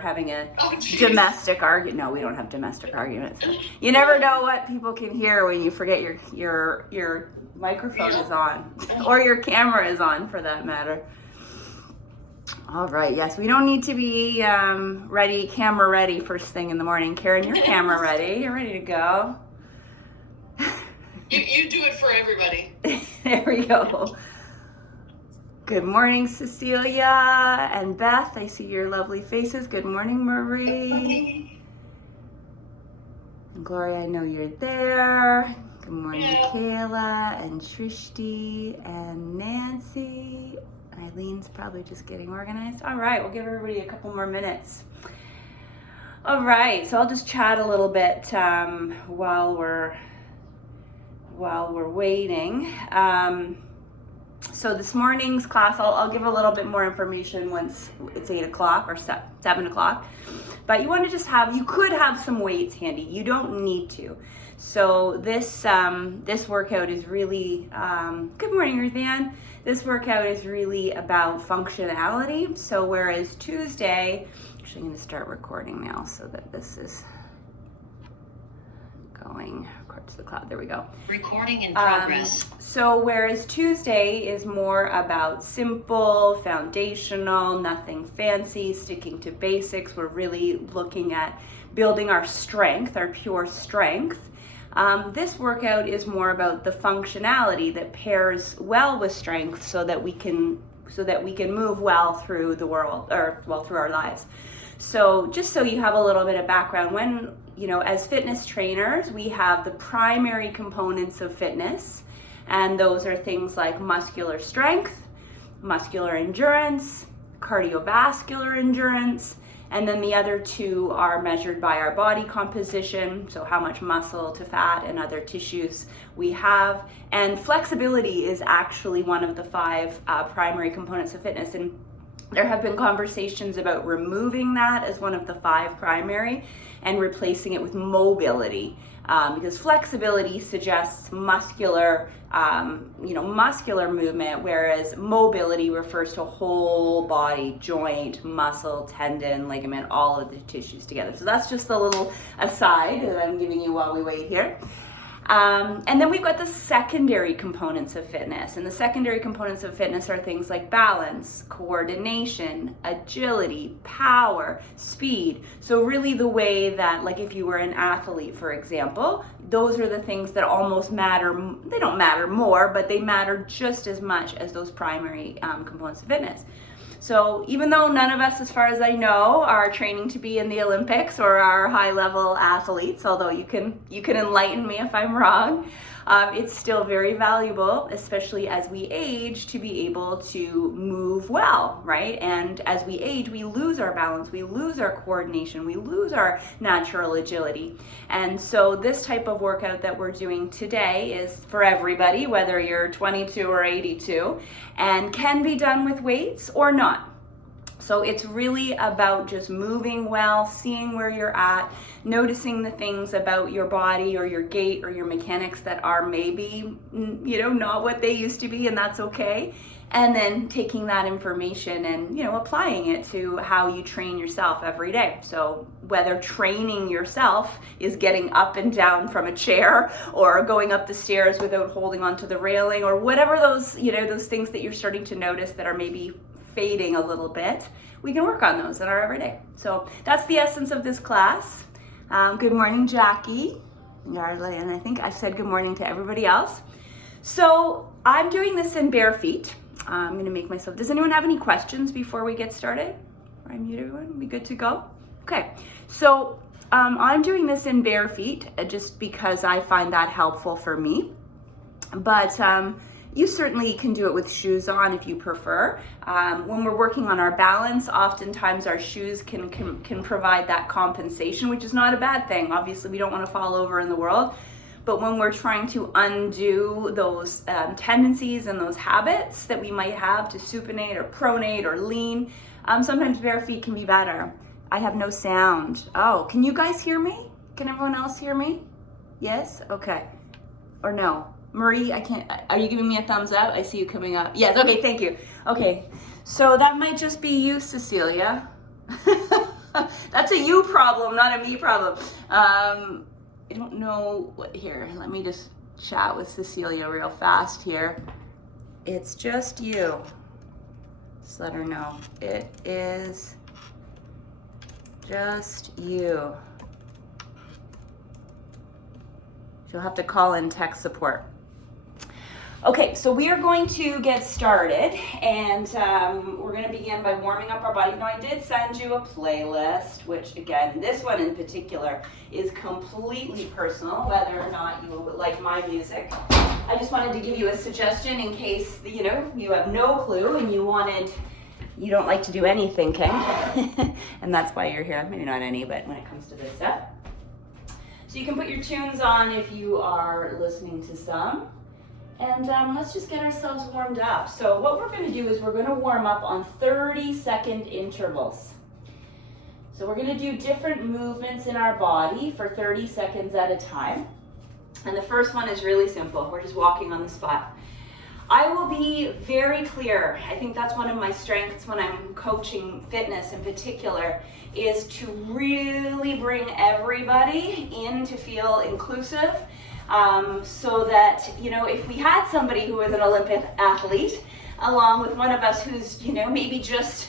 having a Oh, geez. domestic argument. No, we don't have domestic arguments. You never know what people can hear when you forget your microphone is on, or your camera is on for that matter. All right, yes, we don't need to be camera ready first thing in the morning. Karen, you're camera ready. You're ready to go. You do it for everybody. There we go. Good morning, Cecilia and Beth. I see your lovely faces. Good morning, Marie. Gloria, I know you're there. Good morning, Kayla and Trishti and Nancy. Eileen's probably just getting organized. All right, we'll give everybody a couple more minutes. All right, so I'll just chat a little bit while we're waiting. So this morning's class, I'll give a little bit more information once it's 8 o'clock or 7 o'clock. But you could have some weights handy. You don't need to. So this workout is really, good morning, Ruthann. This workout is really about functionality. So whereas Tuesday, actually I'm gonna start recording now so that this is going to the cloud. There we go. Recording in progress. So whereas Tuesday is more about simple, foundational, nothing fancy, sticking to basics, we're really looking at building our strength, our pure strength. This workout is more about the functionality that pairs well with strength so that we can move well through the world, or well through our lives. So just so you have a little bit of background, as fitness trainers, we have the primary components of fitness, and those are things like muscular strength, muscular endurance, cardiovascular endurance, and then the other two are measured by our body composition, so how much muscle to fat and other tissues we have. And flexibility is actually one of the 5 primary components of fitness. And there have been conversations about removing that as one of the 5 primary and replacing it with mobility, because flexibility suggests muscular movement, whereas mobility refers to whole body, joint, muscle, tendon, ligament, all of the tissues together. So that's just a little aside that I'm giving you while we wait here. And then we've got the secondary components of fitness. And the secondary components of fitness are things like balance, coordination, agility, power, speed. So really the way that, like if you were an athlete, for example, those are the things that almost matter. They don't matter more, but they matter just as much as those primary components of fitness. So even though none of us, as far as I know, are training to be in the Olympics or are high-level athletes, although you can enlighten me if I'm wrong, it's still very valuable, especially as we age, to be able to move well, right? And as we age, we lose our balance, we lose our coordination, we lose our natural agility. And so this type of workout that we're doing today is for everybody, whether you're 22 or 82, and can be done with weights or not. So it's really about just moving well, seeing where you're at, noticing the things about your body or your gait or your mechanics that are maybe, not what they used to be, and that's okay. And then taking that information and, applying it to how you train yourself every day. So whether training yourself is getting up and down from a chair or going up the stairs without holding onto the railing or whatever those things that you're starting to notice that are maybe fading a little bit, we can work on those in our everyday. So that's the essence of this class. Good morning, Jackie. And I think I said good morning to everybody else. So I'm doing this in bare feet. I'm gonna make myself, does anyone have any questions before we get started? Or I mute everyone, we good to go? Okay, so I'm doing this in bare feet just because I find that helpful for me. But you certainly can do it with shoes on if you prefer. When we're working on our balance, oftentimes our shoes can provide that compensation, which is not a bad thing. Obviously, we don't want to fall over in the world. But when we're trying to undo those tendencies and those habits that we might have to supinate or pronate or lean, sometimes bare feet can be better. I have no sound. Oh, can you guys hear me? Can everyone else hear me? Yes? Okay. Or no? Marie, I can't, are you giving me a thumbs up? I see you coming up. Yes, okay, thank you. Okay, so that might just be you, Cecilia. That's a you problem, not a me problem. I don't know what here. Let me just chat with Cecilia real fast here. It's just you. Just let her know. It is just you. She'll have to call in tech support. Okay, so we are going to get started, and we're going to begin by warming up our body. Now, I did send you a playlist, which again, this one in particular is completely personal, whether or not you like my music. I just wanted to give you a suggestion in case, you know, you have no clue and you don't like to do any thinking, and that's why you're here. Maybe not any, but when it comes to this stuff. So you can put your tunes on if you are listening to some. And let's just get ourselves warmed up. So what we're going to do is we're going to warm up on 30-second intervals. So we're going to do different movements in our body for 30 seconds at a time. And the first one is really simple. We're just walking on the spot. I will be very clear. I think that's one of my strengths when I'm coaching fitness in particular, is to really bring everybody in to feel inclusive. So that, you know, if we had somebody who was an Olympic athlete, along with one of us who's, you know, maybe just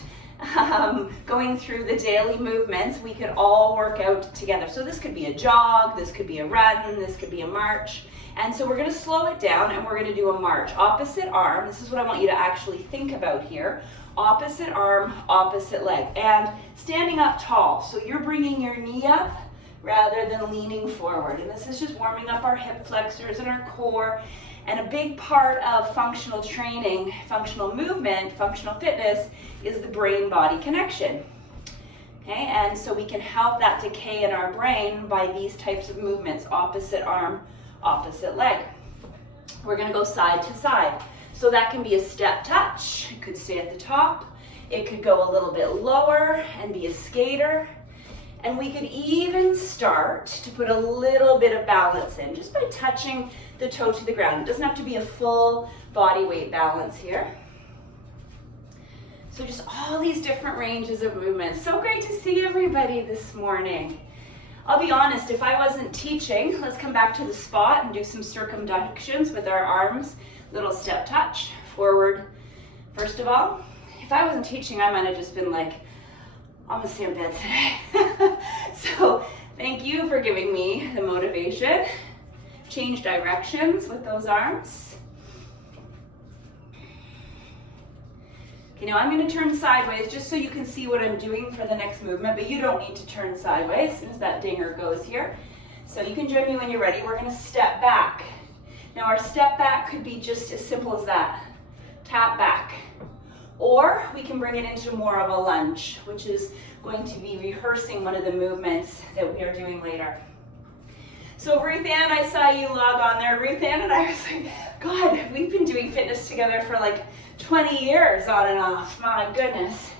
going through the daily movements, we could all work out together. So this could be a jog, this could be a run, this could be a march. And so we're going to slow it down and we're going to do a march. Opposite arm, this is what I want you to actually think about here. Opposite arm, opposite leg. And standing up tall. So you're bringing your knee up rather than leaning forward. And this is just warming up our hip flexors and our core. And a big part of functional training, functional movement, functional fitness is the brain-body connection. Okay, and so we can help that decay in our brain by these types of movements, opposite arm, opposite leg. We're gonna go side to side. So that can be a step touch. It could stay at the top. It could go a little bit lower and be a skater. And we could even start to put a little bit of balance in just by touching the toe to the ground. It doesn't have to be a full body weight balance here. So just all these different ranges of movements. So great to see everybody this morning. I'll be honest, if I wasn't teaching, let's come back to the spot and do some circumductions with our arms. Little step touch, forward. First of all, if I wasn't teaching, I might have just been like, I'm gonna stay in bed today. So thank you for giving me the motivation. Change directions with those arms. Okay, now I'm gonna turn sideways just so you can see what I'm doing for the next movement, but you don't need to turn sideways as soon as that dinger goes here. So you can join me when you're ready. We're gonna step back. Now our step back could be just as simple as that. Tap back. Or we can bring it into more of a lunge, which is going to be rehearsing one of the movements that we are doing later. So Ruth Ann, I saw you log on there. Ruth Ann and I was like, God, we've been doing fitness together for like 20 years on and off. My goodness.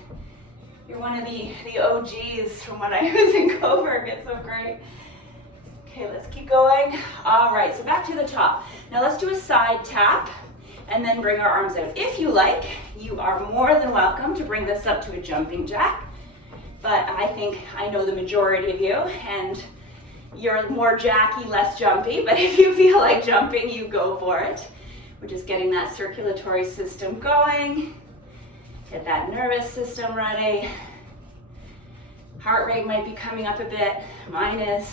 You're one of the OGs from when I was in Coburg. It's so great. Okay, let's keep going. All right, so back to the top. Now let's do a side tap and then bring our arms out. If you like, you are more than welcome to bring this up to a jumping jack. But I think I know the majority of you, and you're more jacky, less jumpy. But if you feel like jumping, you go for it. We're just getting that circulatory system going. Get that nervous system ready. Heart rate might be coming up a bit. Mine is.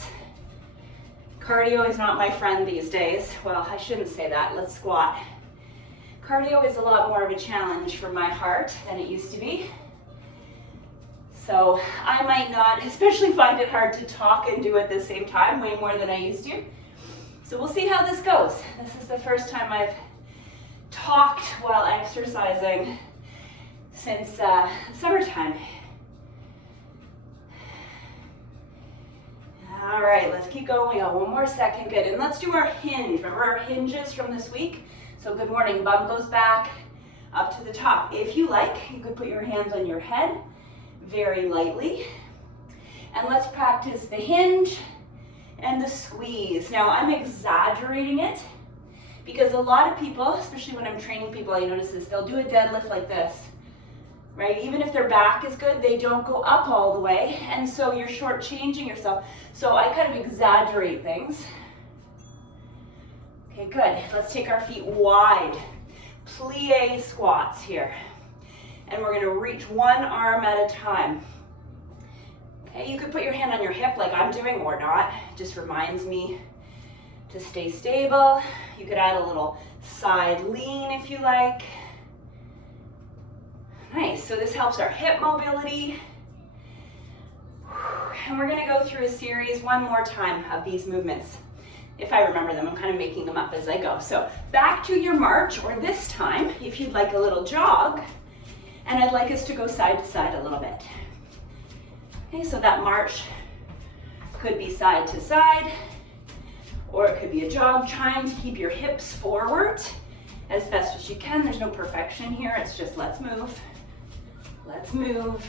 Cardio is not my friend these days. Well, I shouldn't say that. Let's squat. Cardio is a lot more of a challenge for my heart than it used to be. So I might not, especially find it hard to talk and do at the same time, way more than I used to. So we'll see how this goes. This is the first time I've talked while exercising since summertime. All right, let's keep going. We got one more second. Good. And let's do our hinge. Remember our hinges from this week? So good morning. Bum goes back up to the top. If you like, you could put your hands on your head very lightly. And let's practice the hinge and the squeeze. Now I'm exaggerating it because a lot of people, especially when I'm training people, I notice this, they'll do a deadlift like this, right? Even if their back is good, they don't go up all the way, and so you're shortchanging yourself. So I kind of exaggerate things. Okay, good. Let's take our feet wide. Plie squats here. And we're gonna reach one arm at a time. Okay, you could put your hand on your hip like I'm doing or not. It just reminds me to stay stable. You could add a little side lean if you like. Nice, so this helps our hip mobility. And we're gonna go through a series one more time of these movements. If I remember them, I'm kind of making them up as I go. So back to your march, or this time, if you'd like a little jog, and I'd like us to go side to side a little bit. Okay, so that march could be side to side, or it could be a jog, trying to keep your hips forward as best as you can. There's no perfection here, it's just let's move. Let's move.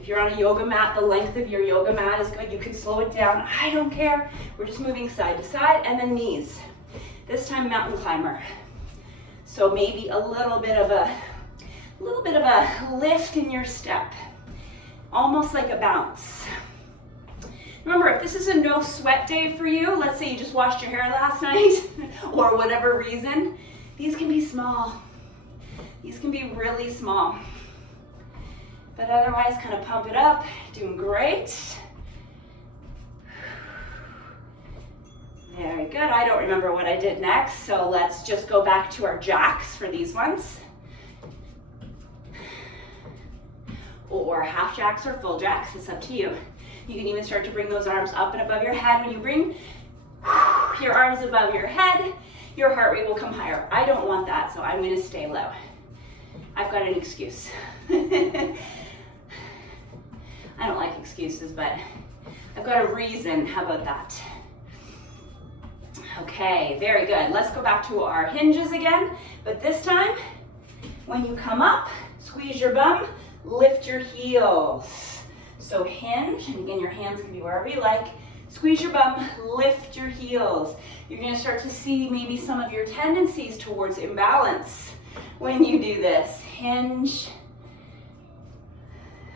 If you're on a yoga mat, the length of your yoga mat is good. You can slow it down, I don't care. We're just moving side to side, and then knees. This time mountain climber. So maybe a little bit of a lift in your step, almost like a bounce. Remember, if this is a no sweat day for you, let's say you just washed your hair last night or whatever reason, these can be small. These can be really small. But otherwise, kind of pump it up, doing great. Very good. I don't remember what I did next, so let's just go back to our jacks for these ones. Or half jacks or full jacks, it's up to you. You can even start to bring those arms up and above your head. When you bring your arms above your head, your heart rate will come higher. I don't want that, so I'm gonna stay low. I've got an excuse. I don't like excuses, but I've got a reason. How about that? Okay, very good. Let's go back to our hinges again, but this time, when you come up, squeeze your bum, lift your heels. So hinge, and again, your hands can be wherever you like. Squeeze your bum, lift your heels. You're gonna start to see maybe some of your tendencies towards imbalance when you do this. Hinge.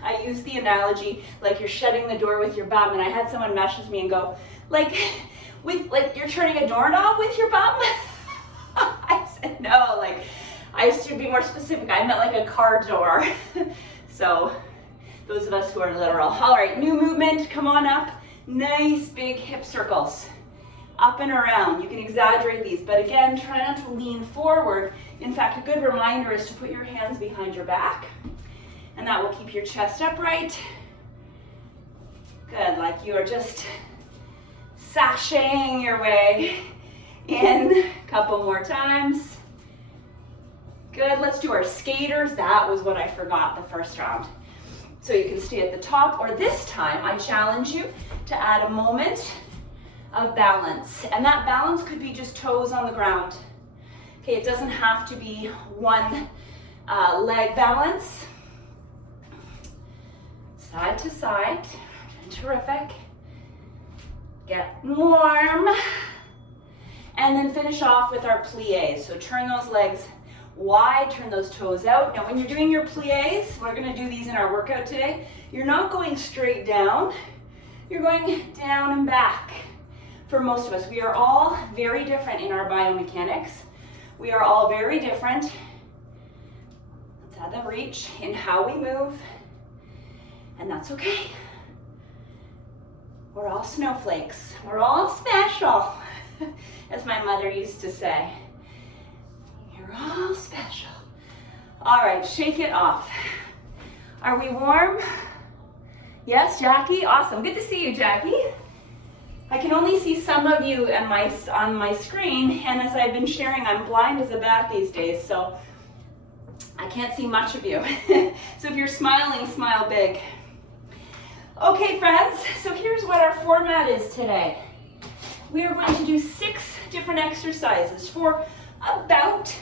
I use the analogy like you're shutting the door with your bum, and I had someone message me and go, like you're turning a doorknob with your bum? I said, no, like I should be more specific. I meant like a car door. So those of us who are literal. All right, new movement, come on up. Nice big hip circles. Up and around. You can exaggerate these, but again, try not to lean forward. In fact, a good reminder is to put your hands behind your back, and that will keep your chest upright. Good, like you are just sashaying your way in. A couple more times. Good, let's do our skaters. That was what I forgot the first round. So you can stay at the top, or this time I challenge you to add a moment of balance. And that balance could be just toes on the ground. Okay, it doesn't have to be one leg balance. Side to side, terrific. Get warm. And then finish off with our plies. So turn those legs wide, turn those toes out. Now when you're doing your plies, we're gonna do these in our workout today, you're not going straight down, you're going down and back. For most of us, we are all very different in our biomechanics. We are all very different. Let's add the reach in how we move, and that's okay. We're all snowflakes. We're all special, as my mother used to say. You're all special. All right, shake it off. Are we warm? Yes, Jackie? Awesome. Good to see you, Jackie. I can only see some of you on my screen, and as I've been sharing, I'm blind as a bat these days, so I can't see much of you. So if you're smiling, smile big. Okay, friends, so here's what our format is today. We are going to do 6 different exercises for about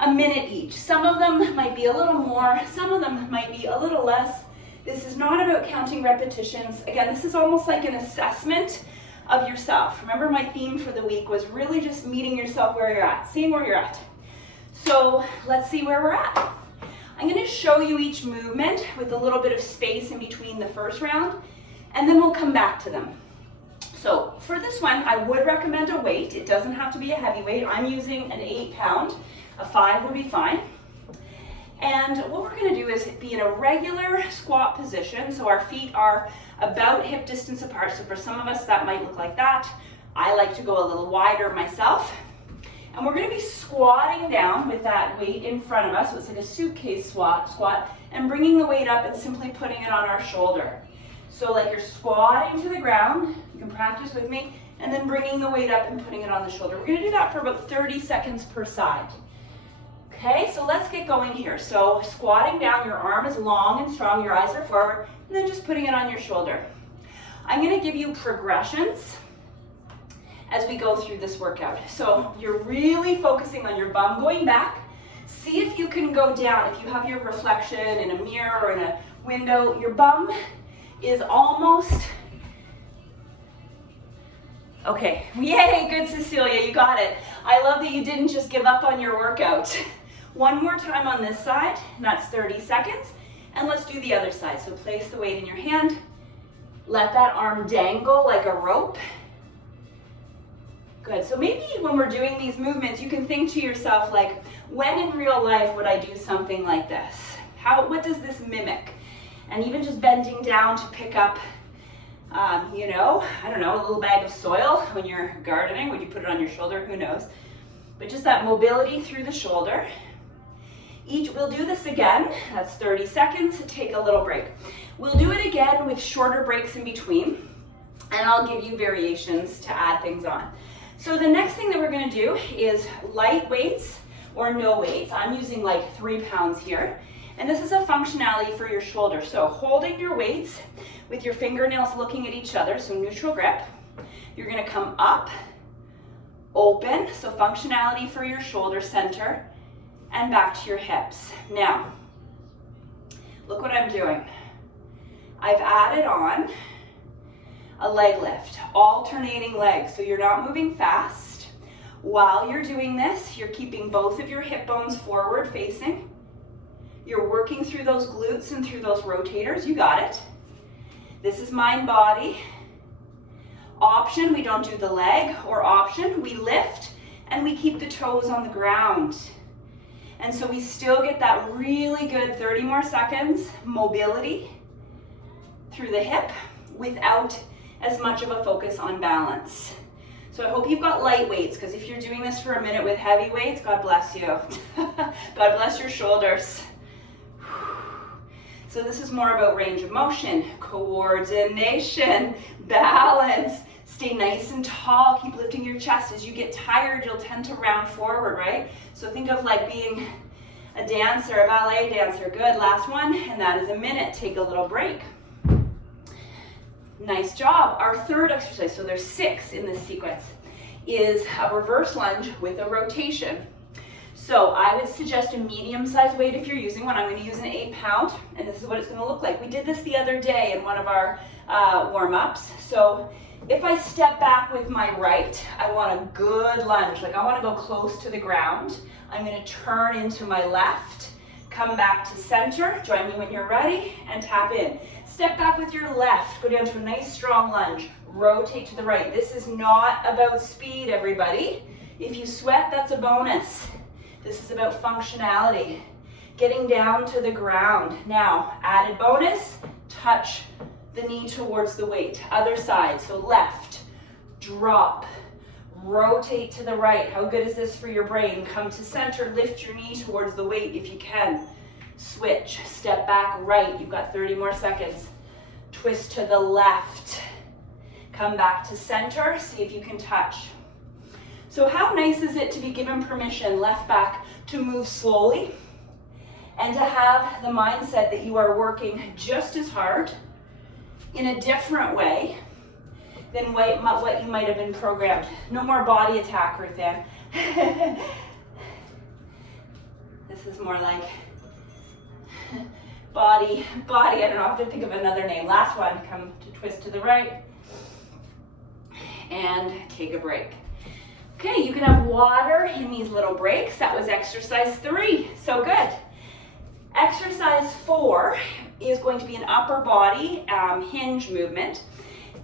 a minute each. Some of them might be a little more, some of them might be a little less. This is not about counting repetitions. Again, this is almost like an assessment of yourself. Remember, my theme for the week was really just meeting yourself where you're at, seeing where you're at. So let's see where we're at. I'm going to show you each movement with a little bit of space in between the first round, and then we'll come back to them. So for this one, I would recommend a weight. It doesn't have to be a heavy weight. I'm using an 8-pound. A 5 would be fine. And what we're going to do is be in a regular squat position. So our feet are about hip distance apart. So for some of us, that might look like that. I like to go a little wider myself. And we're going to be squatting down with that weight in front of us. So it's like a suitcase squat, and bringing the weight up and simply putting it on our shoulder. So like you're squatting to the ground, you can practice with me, and then bringing the weight up and putting it on the shoulder. We're going to do that for about 30 seconds per side. Okay, so let's get going here. So squatting down, your arm is long and strong, your eyes are forward, and then just putting it on your shoulder. I'm going to give you progressions as we go through this workout. So you're really focusing on your bum going back. See if you can go down. If you have your reflection in a mirror or in a window, your bum is almost, okay, yay, good Cecilia, you got it. I love that you didn't just give up on your workout. One more time on this side, and that's 30 seconds, and let's do the other side. So place the weight in your hand, let that arm dangle like a rope. Good, so maybe when we're doing these movements, you can think to yourself like, when in real life would I do something like this? What does this mimic? And even just bending down to pick up, you know, I don't know, a little bag of soil when you're gardening, would you put it on your shoulder? Who knows? But just that mobility through the shoulder. We'll do this again. That's 30 seconds. Take a little break. We'll do it again with shorter breaks in between, and I'll give you variations to add things on. So the next thing that we're going to do is light weights or no weights. I'm using like 3 pounds here. And this is a functionality for your shoulder. So holding your weights with your fingernails looking at each other, so neutral grip. You're going to come up, open, so functionality for your shoulder center, and back to your hips. Now, look what I'm doing. I've added on a leg lift, alternating legs, so you're not moving fast. While you're doing this, you're keeping both of your hip bones forward facing. You're working through those glutes and through those rotators. You got it. This is mind body. Option, we don't do the leg, or option, we lift and we keep the toes on the ground. And so we still get that really good 30 more seconds mobility through the hip without as much of a focus on balance. So I hope you've got light weights, because if you're doing this for a minute with heavy weights, God bless you. God bless your shoulders. So this is more about range of motion, coordination, balance. Stay nice and tall, keep lifting your chest. As you get tired, you'll tend to round forward, right? So think of like being a dancer, a ballet dancer. Good, last one, and that is a minute. Take a little break. Nice job. Our third exercise, so there's 6 in this sequence, is a reverse lunge with a rotation. So I would suggest a medium-sized weight if you're using one. I'm going to use an 8-pound, and this is what it's going to look like. We did this the other day in one of our warm-ups. So if I step back with my right, I want a good lunge. Like I want to go close to the ground. I'm going to turn into my left, come back to center. Join me when you're ready, and tap in. Step back with your left. Go down to a nice strong lunge. Rotate to the right. This is not about speed, everybody. If you sweat, that's a bonus. This is about functionality, getting down to the ground. Now, added bonus, touch the knee towards the weight. Other side, so left, drop, rotate to the right. How good is this for your brain? Come to center, lift your knee towards the weight if you can. Switch, step back right. You've got 30 more seconds. Twist to the left. Come back to center, see if you can touch. So how nice is it to be given permission, left back, to move slowly and to have the mindset that you are working just as hard in a different way than what you might have been programmed. No more body attack, Ruth Ann. This is more like body, I don't know, I have to think of another name. Last one, come to twist to the right and take a break. Okay, you can have water in these little breaks. That was exercise 3, so good. Exercise 4 is going to be an upper body hinge movement.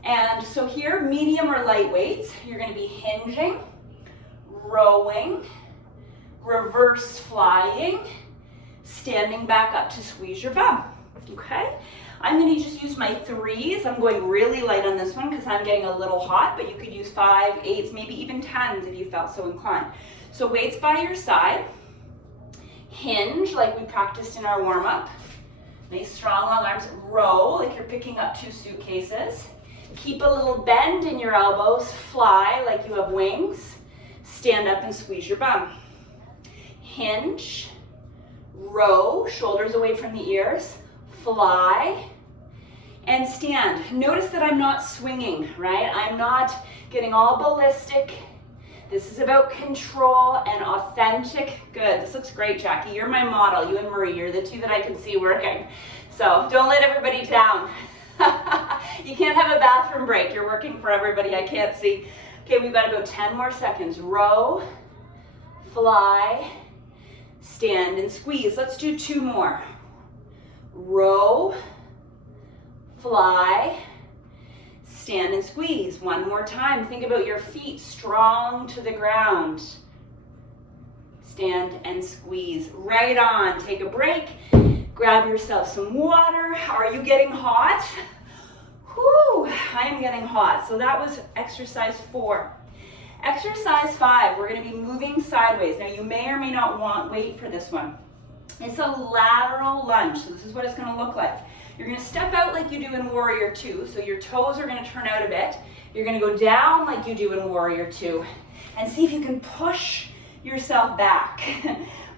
And so here, medium or light weights, you're going to be hinging, rowing, reverse flying, standing back up to squeeze your bum, okay? I'm going to just use my 3s. I'm going really light on this one because I'm getting a little hot, but you could use 5, 8s, maybe even 10s if you felt so inclined. So weights by your side, hinge like we practiced in our warm-up, nice strong long arms, row like you're picking up 2 suitcases, keep a little bend in your elbows, fly like you have wings, stand up and squeeze your bum. Hinge, row, shoulders away from the ears, fly, and stand. Notice that I'm not swinging, right? I'm not getting all ballistic. This is about control and authentic. Good, this looks great, Jackie. You're my model, you and Marie, you're the 2 that I can see working. So don't let everybody down. You can't have a bathroom break. You're working for everybody, I can't see. Okay, we've got about 10 more seconds. Row, fly, stand and squeeze. Let's do 2 more. Row, fly, stand and squeeze. 1 more time. Think about your feet strong to the ground. Stand and squeeze. Right on. Take a break. Grab yourself some water. Are you getting hot? Whew, I am getting hot. So that was exercise 4. Exercise 5, we're going to be moving sideways. Now you may or may not want weight for this one. It's a lateral lunge. So this is what it's going to look like. You're going to step out like you do in Warrior 2. So your toes are going to turn out a bit. You're going to go down like you do in Warrior 2. And see if you can push yourself back.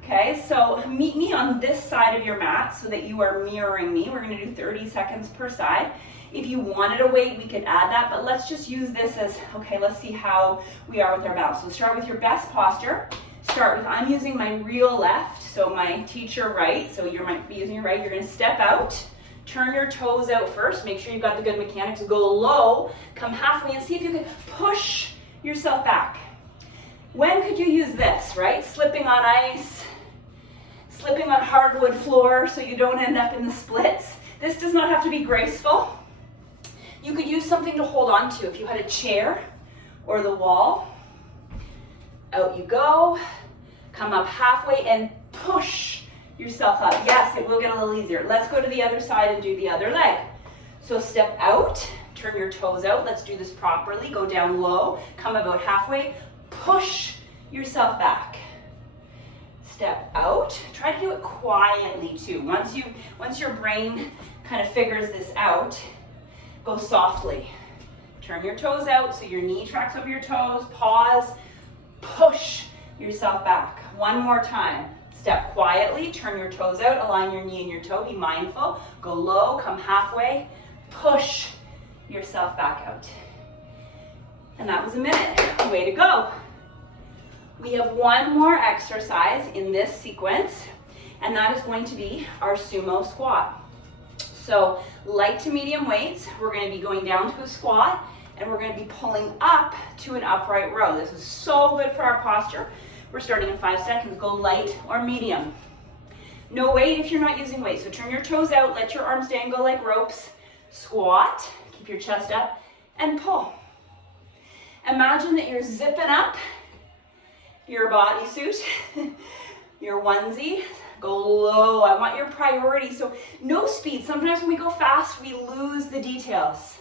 Okay, so meet me on this side of your mat so that you are mirroring me. We're going to do 30 seconds per side. If you wanted a weight, we could add that, but let's just use this as, okay, let's see how we are with our balance. So start with your best posture. Start with, I'm using my real left, so my teacher right, so you might be using your right. You're going to step out, turn your toes out first, make sure you've got the good mechanics, go low, come halfway, and see if you can push yourself back. When could you use this, right? Slipping on ice, slipping on hardwood floor so you don't end up in the splits. This does not have to be graceful. You could use something to hold on to if you had a chair or the wall. Out you go. Come up halfway and push yourself up. Yes, it will get a little easier. Let's go to the other side and do the other leg. So step out, turn your toes out. Let's do this properly. Go down low, come about halfway, push yourself back. Step out. Try to do it quietly too. Once your brain kind of figures this out, go softly. Turn your toes out so your knee tracks over your toes. Pause. Push yourself back. 1 more time. Step quietly. Turn your toes out. Align your knee and your toe. Be mindful. Go low. Come halfway. Push yourself back out. And that was a minute. Way to go. We have 1 more exercise in this sequence, and that is going to be our sumo squat. So light to medium weights, we're going to be going down to a squat, and we're going to be pulling up to an upright row. This is so good for our posture. We're starting in 5 seconds. Go light or medium. No weight if you're not using weight. So turn your toes out, let your arms dangle like ropes. Squat, keep your chest up, and pull. Imagine that you're zipping up your bodysuit, your onesie. Go low. I want your priority. So no speed. Sometimes when we go fast, we lose the details.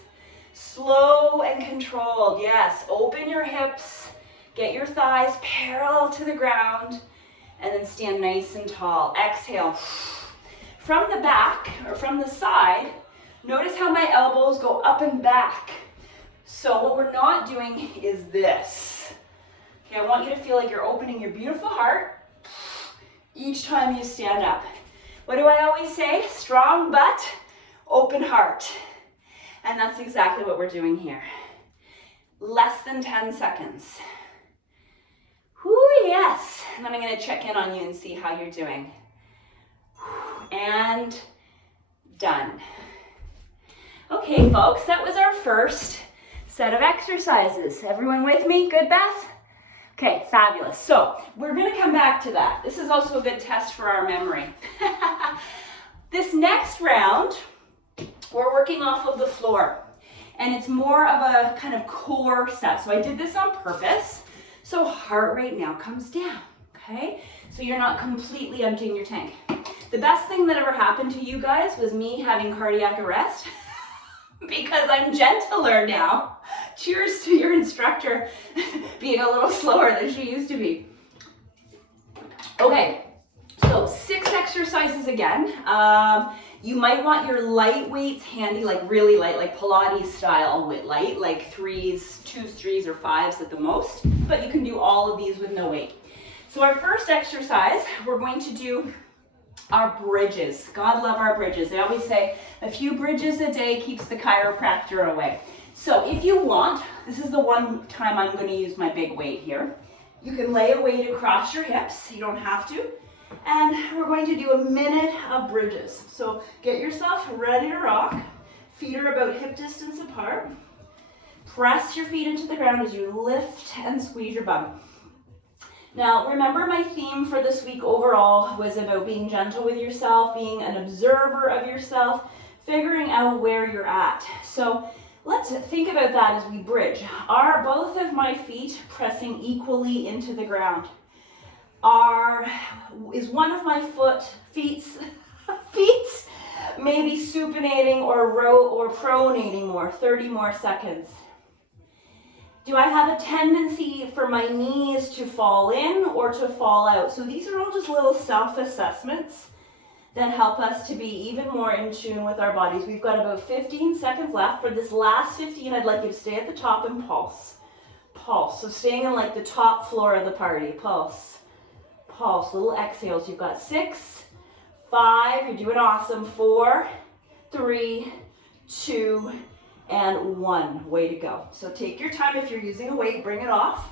Slow and controlled. Yes. Open your hips. Get your thighs parallel to the ground. And then stand nice and tall. Exhale. From the back or from the side, notice how my elbows go up and back. So what we're not doing is this. Okay, I want you to feel like you're opening your beautiful heart each time you stand up. What do I always say? Strong butt, open heart. And that's exactly what we're doing here. Less than 10 seconds. Whoo, yes. And then I'm going to check in on you and see how you're doing. And done. Okay, folks, that was our first set of exercises. Everyone with me? Good, Beth? Okay, fabulous. So we're gonna come back to that. This is also a good test for our memory. This next round, we're working off of the floor, and it's more of a kind of core set. So I did this on purpose. So heart rate now comes down, okay? So you're not completely emptying your tank. The best thing that ever happened to you guys was me having cardiac arrest because I'm gentler now. Cheers to your instructor being a little slower than she used to be. Okay, so 6 exercises again. You might want your light weights handy, like really light, like Pilates style with light, like 2s, 3s, or 5s at the most, but you can do all of these with no weight. So our first exercise, we're going to do our bridges. God love our bridges. They always say a few bridges a day keeps the chiropractor away. So if you want, this is the one time I'm going to use my big weight here. You can lay a weight across your hips. You don't have to. And we're going to do a minute of bridges. So get yourself ready to rock. Feet are about hip distance apart. Press your feet into the ground as you lift and squeeze your bum. Now, remember my theme for this week overall was about being gentle with yourself, being an observer of yourself, figuring out where you're at. So let's think about that as we bridge. Are both of my feet pressing equally into the ground? Is one of my feet maybe supinating or pronating more? 30 more seconds. Do I have a tendency for my knees to fall in or to fall out? So these are all just little self-assessments that help us to be even more in tune with our bodies. We've got about 15 seconds left. For this last 15, I'd like you to stay at the top and pulse. Pulse. So staying in like the top floor of the party. Pulse. Pulse. Little exhales. You've got 6, 5. You're doing awesome. 4, 3, 2, and 1. Way to go. So take your time. If you're using a weight, bring it off.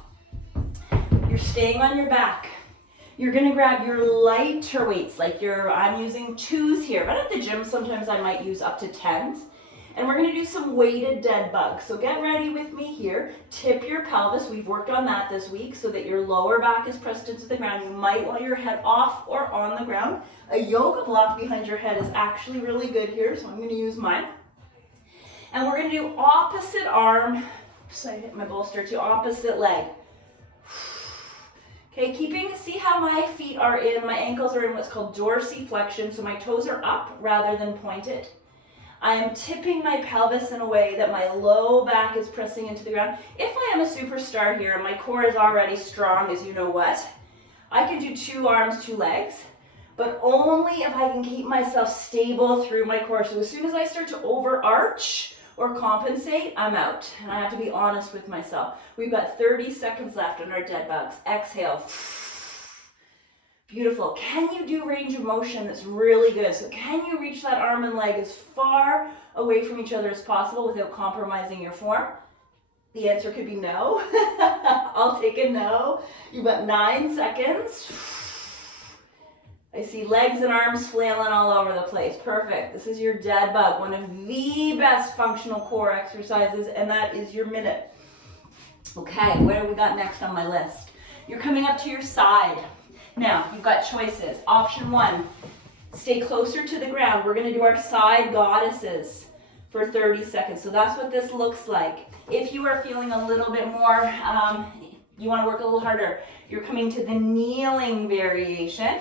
You're staying on your back. You're going to grab your lighter weights, like I'm using 2s here, but at the gym sometimes I might use up to 10s. And we're going to do some weighted dead bugs. So get ready with me here. Tip your pelvis. We've worked on that this week so that your lower back is pressed into the ground. You might want your head off or on the ground. A yoga block behind your head is actually really good here, so I'm going to use mine. And we're going to do opposite arm, so I hit my bolster, to opposite leg. Okay, see how my feet are my ankles are in what's called dorsiflexion, so my toes are up rather than pointed. I am tipping my pelvis in a way that my low back is pressing into the ground. If I am a superstar here and my core is already strong, as you know what, I can do 2 arms, 2 legs, but only if I can keep myself stable through my core. So as soon as I start to overarch or compensate, I'm out. And I have to be honest with myself. We've got 30 seconds left on our dead bugs. Exhale. Beautiful. Can you do range of motion? That's really good. So can you reach that arm and leg as far away from each other as possible without compromising your form? The answer could be no. I'll take a no. You've got 9 seconds. I see legs and arms flailing all over the place. Perfect. This is your dead bug, one of the best functional core exercises, and that is your minute. Okay, what do we got next on my list? You're coming up to your side. Now, you've got choices. Option 1, stay closer to the ground. We're going to do our side goddesses for 30 seconds. So that's what this looks like. If you are feeling a little bit more, you want to work a little harder, you're coming to the kneeling variation.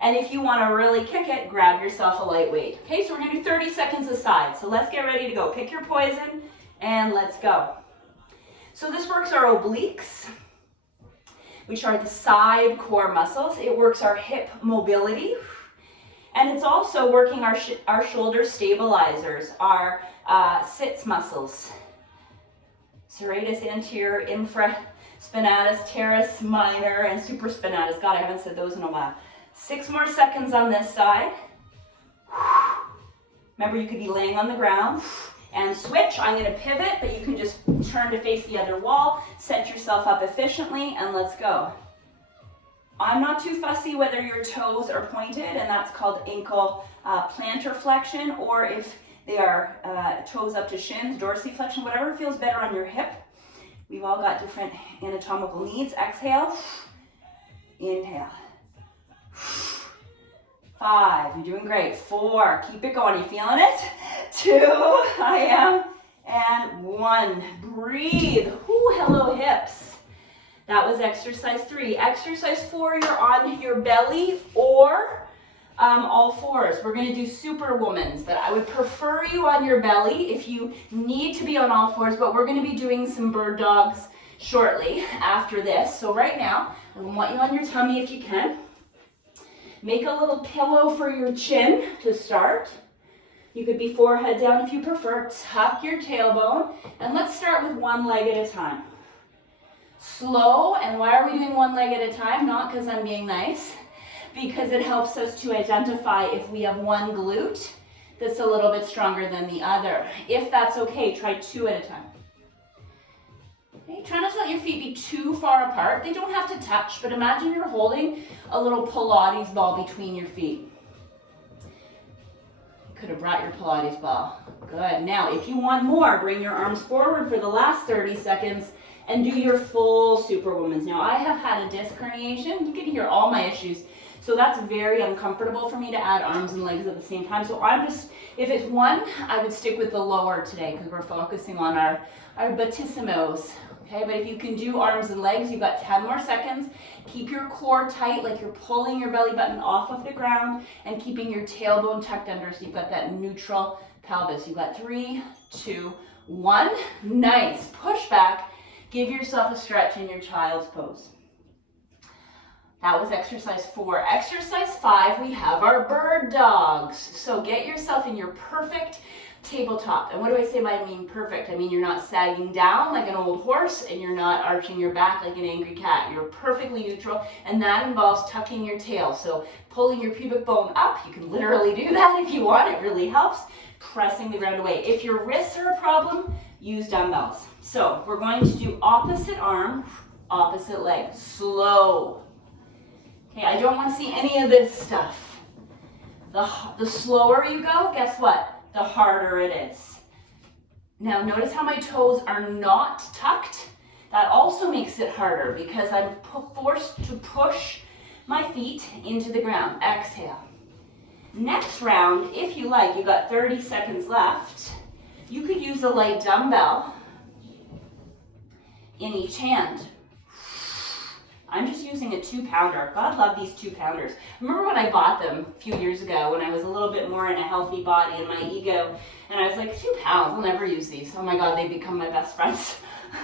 And if you want to really kick it, grab yourself a lightweight. Okay, so we're going to do 30 seconds aside. So let's get ready to go. Pick your poison and let's go. So this works our obliques, which are the side core muscles. It works our hip mobility. And it's also working our shoulder stabilizers, our sits muscles. Serratus anterior, infraspinatus, teres minor, and supraspinatus. God, I haven't said those in a while. 6 more seconds on this side. Remember, you could be laying on the ground and switch. I'm going to pivot, but you can just turn to face the other wall, set yourself up efficiently, and let's go. I'm not too fussy whether your toes are pointed, and that's called ankle plantar flexion, or if they are toes up to shins, dorsiflexion, whatever feels better on your hip. We've all got different anatomical needs. Exhale, inhale. 5, you're doing great. 4, keep it going, you feeling it? 2, I am, and 1. Breathe. Ooh, hello hips. That was exercise 3. Exercise 4, you're on your belly or all fours. We're going to do Superwoman's, but I would prefer you on your belly if you need to be on all fours, but we're going to be doing some bird dogs shortly after this. So right now, I want you on your tummy if you can. Make a little pillow for your chin to start. You could be forehead down if you prefer. Tuck your tailbone, and let's start with one leg at a time. Slow, and why are we doing one leg at a time? Not because I'm being nice, because it helps us to identify if we have one glute that's a little bit stronger than the other. If that's okay, try 2 at a time. Okay, try not to let your feet be too far apart. They don't have to touch, but imagine you're holding a little Pilates ball between your feet. You could have brought your Pilates ball. Good. Now, if you want more, bring your arms forward for the last 30 seconds and do your full Superwoman's. Now, I have had a disc herniation. You can hear all my issues. So that's very uncomfortable for me to add arms and legs at the same time. So I'm just, if it's one, I would stick with the lower today because we're focusing on our battissimos. Okay, but if you can do arms and legs, you've got 10 more seconds. Keep your core tight, like you're pulling your belly button off of the ground and keeping your tailbone tucked under so you've got that neutral pelvis. You've got 3, 2, 1. Nice. Push back. Give yourself a stretch in your child's pose. That was exercise 4. Exercise 5, we have our bird dogs. So get yourself in your perfect tabletop. And what do I say by mean perfect? I mean you're not sagging down like an old horse and you're not arching your back like an angry cat. You're perfectly neutral, and that involves tucking your tail. So pulling your pubic bone up, you can literally do that if you want. It really helps. Pressing the ground away. If your wrists are a problem, use dumbbells. So we're going to do opposite arm, opposite leg. Slow. Okay, I don't want to see any of this stuff. The slower you go, guess what? The harder it is. Now notice how my toes are not tucked. That also makes it harder because I'm forced to push my feet into the ground. Exhale. Next round, if you like, you've got 30 seconds left. You could use a light dumbbell in each hand. I'm just using a 2-pounder. God love these 2-pounders. Remember when I bought them a few years ago when I was a little bit more in a healthy body and my ego, and I was like, 2 pounds, I'll never use these. Oh my God, they become my best friends.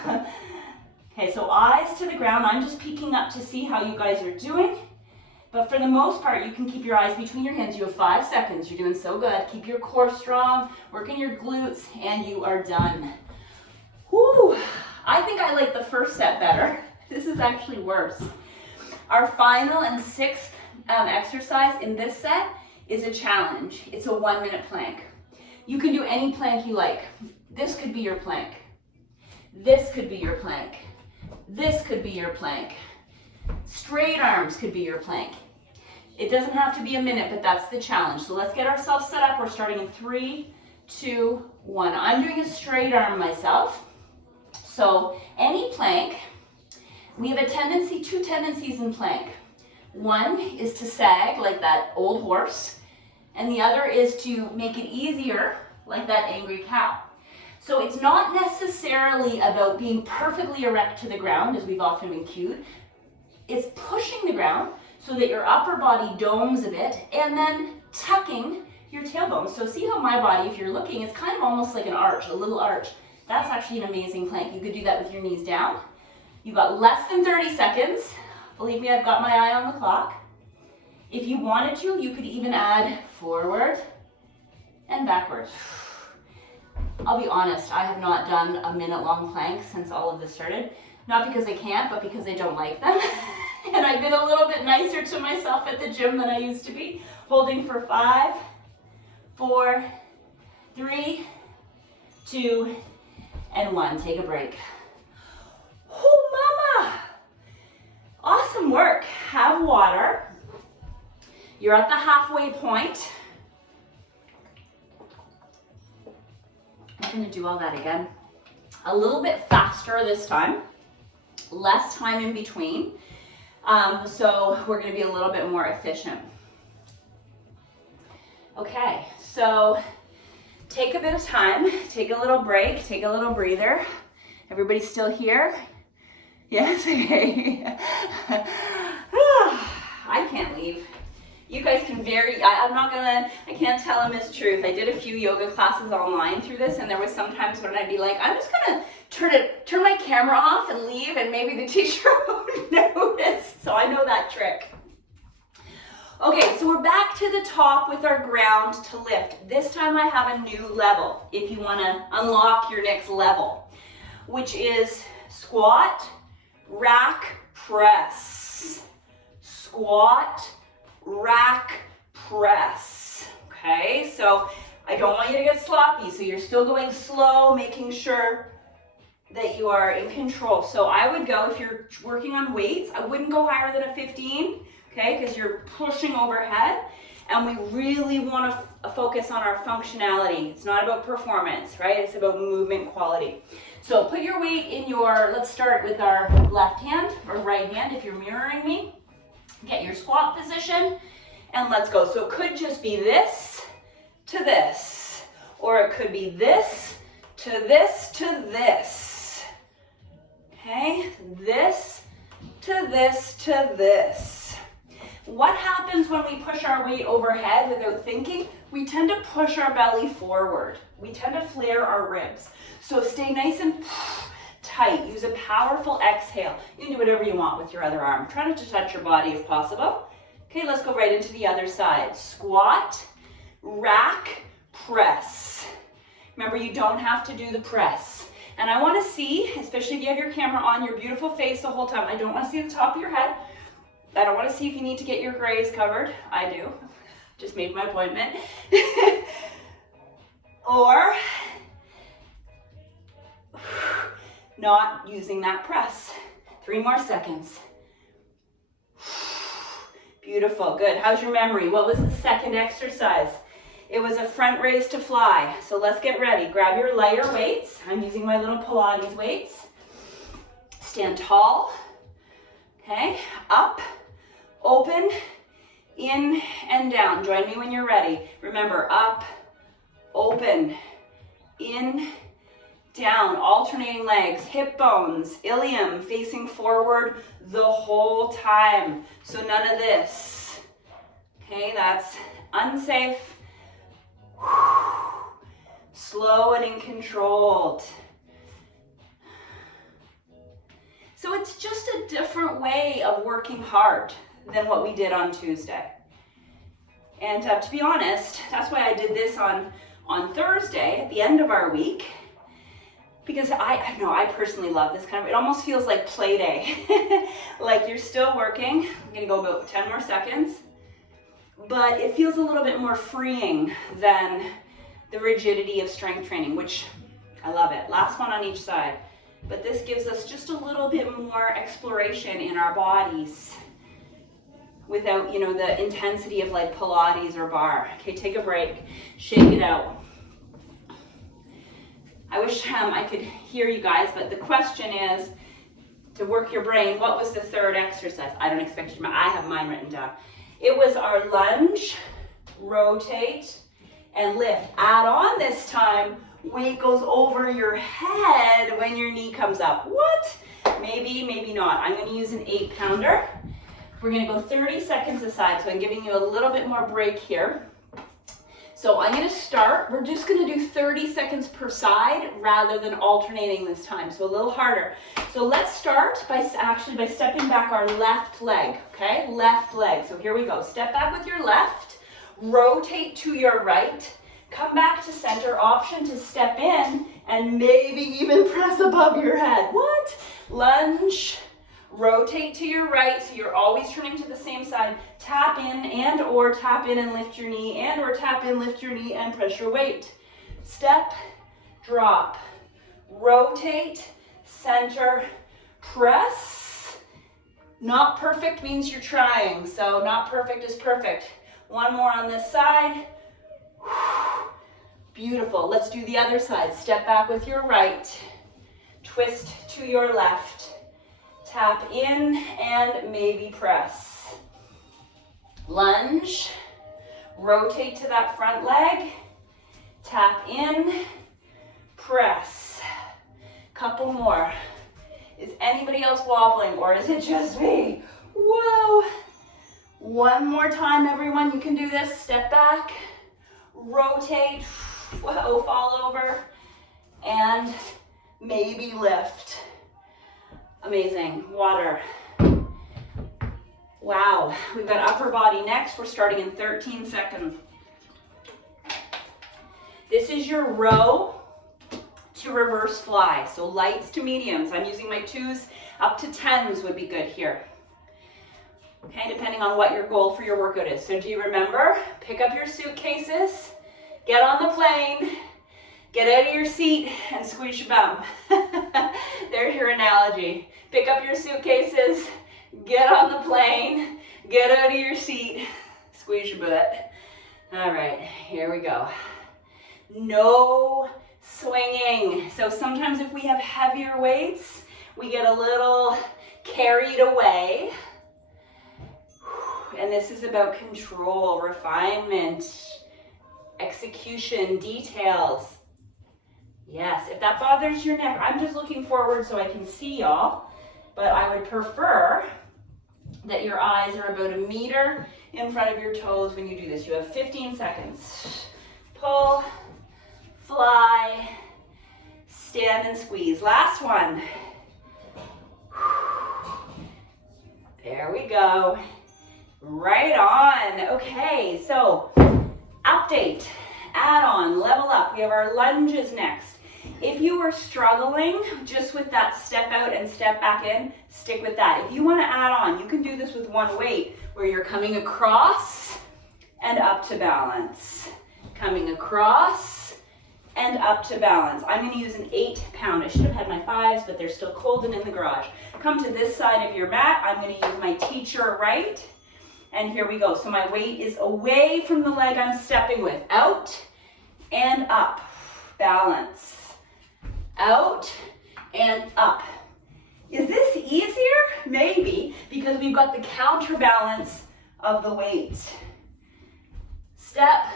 Okay, so eyes to the ground. I'm just peeking up to see how you guys are doing. But for the most part, you can keep your eyes between your hands. You have 5 seconds. You're doing so good. Keep your core strong, working your glutes, and you are done. Whew, I think I like the first set better. This is actually worse. Our final and 6th exercise in this set is a challenge. It's a 1-minute plank. You can do any plank you like. This could be your plank. This could be your plank. This could be your plank. Straight arms could be your plank. It doesn't have to be a minute, but that's the challenge. So let's get ourselves set up. We're starting in 3, 2, 1. I'm doing a straight arm myself. So any plank. We have 2 tendencies in plank. One is to sag like that old horse, and the other is to make it easier like that angry cow. So it's not necessarily about being perfectly erect to the ground, as we've often been cued. It's pushing the ground so that your upper body domes a bit, and then tucking your tailbone. So see how my body, if you're looking, it's kind of almost like an arch, a little arch. That's actually an amazing plank. You could do that with your knees down. You've got less than 30 seconds. Believe me, I've got my eye on the clock. If you wanted to, you could even add forward and backwards. I'll be honest, I have not done a minute-long plank since all of this started. Not because I can't, but because I don't like them. And I've been a little bit nicer to myself at the gym than I used to be. Holding for 5, 4, 3, 2, and 1. Take a break. Oh, mama! Awesome work. Have water. You're at the halfway point. I'm not going to do all that again. a little bit faster this time, less time in between. So we're gonna be a little bit more efficient. Okay, so take a bit of time, take a little break, take a little breather. Everybody still here? Yes, okay. I can't leave. You guys can I can't tell them it's truth. I did a few yoga classes online through this, and there was sometimes when I'd be like, I'm just gonna turn my camera off and leave, and maybe the teacher won't notice. So I know that trick. Okay, so we're back to the top with our ground to lift. This time I have a new level if you wanna unlock your next level, which is squat, rack, press. Squat, rack, press. Okay, so I don't want you to get sloppy, so you're still going slow, making sure that you are in control. So I would go, if you're working on weights, I wouldn't go higher than a 15, okay, because you're pushing overhead, and we really want to focus on our functionality. It's not about performance, right? It's about movement quality. So put your weight in let's start with our left hand or right hand if you're mirroring me. Get your squat position, and let's go. So it could just be this to this, or it could be this to this to this. Okay, this to this to this. What happens when we push our weight overhead without thinking? We tend to push our belly forward. We tend to flare our ribs. So stay nice and tight. Use a powerful exhale. You can do whatever you want with your other arm. Try not to touch your body if possible. Okay, let's go right into the other side. Squat, rack, press. Remember, you don't have to do the press. And I want to see, especially if you have your camera on, your beautiful face the whole time. I don't want to see the top of your head. I don't want to see if you need to get your grays covered. I do. Just made my appointment. Or not using that press. 3 more seconds. Beautiful, good. How's your memory? What was the second exercise? It was a front raise to fly. So let's get ready. Grab your lighter weights. I'm using my little Pilates weights. Stand tall. Okay, up, open, in and down. Join me when you're ready. Remember, up, open, in, down, alternating legs, hip bones, ilium facing forward the whole time. So none of this. Okay, that's unsafe. Slow and in controlled. So it's just a different way of working hard than what we did on Tuesday. And to be honest, that's why I did this on Thursday at the end of our week. Because I personally love this kind of, it almost feels like play day. Like you're still working. I'm gonna go about 10 more seconds. But it feels a little bit more freeing than the rigidity of strength training, which I love it. Last one on each side. But this gives us just a little bit more exploration in our bodies without, the intensity of like Pilates or bar. Okay, take a break, shake it out. I wish I could hear you guys, but the question is, to work your brain, what was the third exercise? I don't expect you to, I have mine written down. It was our lunge, rotate, and lift. Add on this time, weight goes over your head when your knee comes up. What? Maybe, maybe not. I'm gonna use an 8-pounder. We're gonna go 30 seconds aside, so I'm giving you a little bit more break here. So I'm gonna start, we're just gonna do 30 seconds per side rather than alternating this time, so a little harder. So let's start by stepping back our left leg, okay? Left leg, so here we go. Step back with your left, rotate to your right, come back to center, option to step in and maybe even press above your head. What? Lunge, rotate to your right, so you're always turning to the same side. Tap in or tap in and lift your knee or tap in, lift your knee and press your weight. Step, drop, rotate, center, press. Not perfect means you're trying, so not perfect is perfect. One more on this side. Beautiful. Let's do the other side. Step back with your right. twist to your left, tap in and maybe press. Lunge, rotate to that front leg, tap in, press. Couple more. Is anybody else wobbling or is it just me? Whoa. One more time, everyone. You can do this. Step back, rotate, whoa, fall over, and maybe lift. Amazing. Water. Wow. We've got upper body next. We're starting in 13 seconds. This is your row to reverse fly. So lights to mediums. I'm using my 2s. Up to 10s would be good here. Okay, depending on what your goal for your workout is. So do you remember? Pick up your suitcases, get on the plane, get out of your seat, and squeeze your bum. There's your analogy. Pick up your suitcases, get on the plane, get out of your seat, squeeze your butt. All right, here we go. No swinging. So sometimes if we have heavier weights, we get a little carried away. And this is about control, refinement, execution, details. Yes, if that bothers your neck, I'm just looking forward so I can see y'all, but I would prefer that your eyes are about 1 meter in front of your toes when you do this. You have 15 seconds. Pull, fly, stand and squeeze. Last one. There we go. Right on. Okay, so update, add on, level up. We have our lunges next. If you are struggling just with that step out and step back in, stick with that. If you want to add on, you can do this with one weight where you're coming across and up to balance. Coming across and up to balance. I'm going to use an 8-pound. I should have had my 5s, but they're still cold and in the garage. Come to this side of your mat. I'm going to use my teacher right. And here we go. So my weight is away from the leg I'm stepping with. Out and up. Balance. Out and up. Is this easier? Maybe, because we've got the counterbalance of the weight. Step,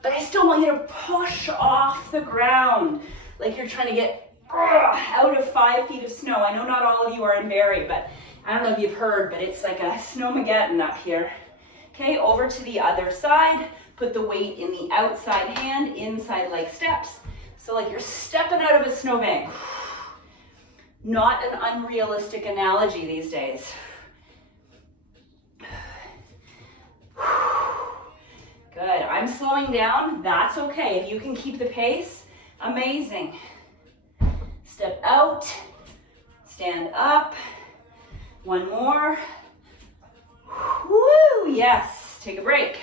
but I still want you to push off the ground like you're trying to get out of 5 feet of snow. I know not all of you are in Barrie, but I don't know if you've heard, but it's like a snowmageddon up here. Okay, over to the other side. Put the weight in the outside hand, inside like steps. So like you're stepping out of a snowbank. Not an unrealistic analogy these days. Good, I'm slowing down. That's okay. If you can keep the pace, amazing. Step out, stand up. One more. Woo, yes, take a break.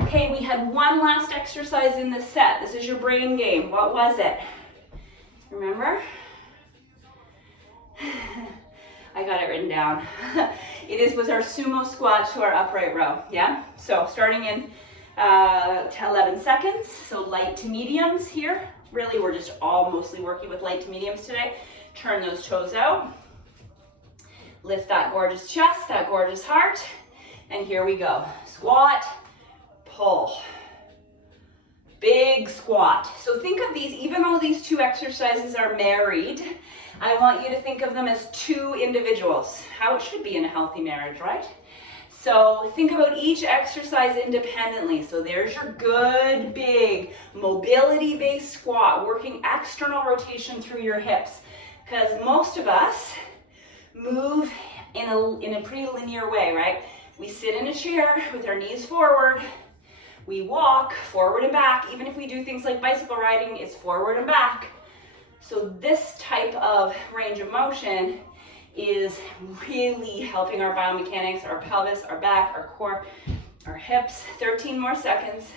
Okay, we had one last exercise in this set. This is your brain game. What was it? Remember? I got it written down. Was our sumo squat to our upright row, yeah? So starting in 11 seconds, so light to mediums here. Really, we're just all mostly working with light to mediums today. Turn those toes out. Lift that gorgeous chest, that gorgeous heart, and here we go. Squat, pull. Big squat. So think of these, even though these 2 exercises are married, I want you to think of them as 2 individuals, how it should be in a healthy marriage, right? So think about each exercise independently. So there's your good, big, mobility-based squat, working external rotation through your hips, because most of us move in a pretty linear way, right? We sit in a chair with our knees forward. We walk forward and back. Even if we do things like bicycle riding, it's forward and back. So this type of range of motion is really helping our biomechanics, our pelvis, our back, our core, our hips. 13 more seconds.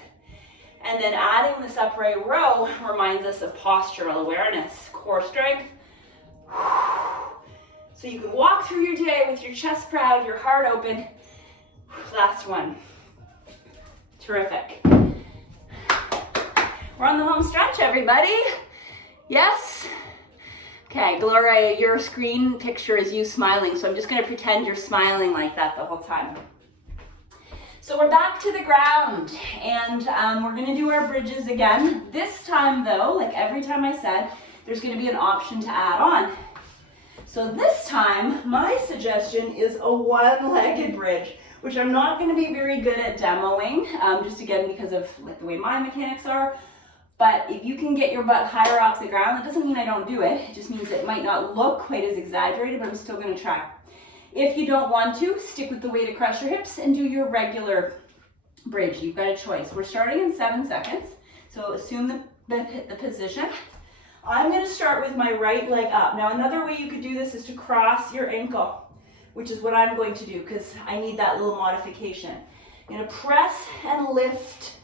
And then adding this upright row reminds us of postural awareness, core strength. So you can walk through your day with your chest proud, your heart open. Last one. Terrific. We're on the home stretch, everybody. Yes? Okay, Gloria, your screen picture is you smiling, so I'm just gonna pretend you're smiling like that the whole time. So we're back to the ground, and we're gonna do our bridges again. This time though, like every time I said, there's gonna be an option to add on. So this time, my suggestion is a one-legged bridge, which I'm not gonna be very good at demoing, just again because of like the way my mechanics are. But if you can get your butt higher off the ground, that doesn't mean I don't do it. It just means it might not look quite as exaggerated, but I'm still gonna try. If you don't want to, stick with the weight across your hips and do your regular bridge. You've got a choice. We're starting in 7 seconds. So assume the position. I'm gonna start with my right leg up. Now another way you could do this is to cross your ankle, which is what I'm going to do because I need that little modification. I'm gonna press and lift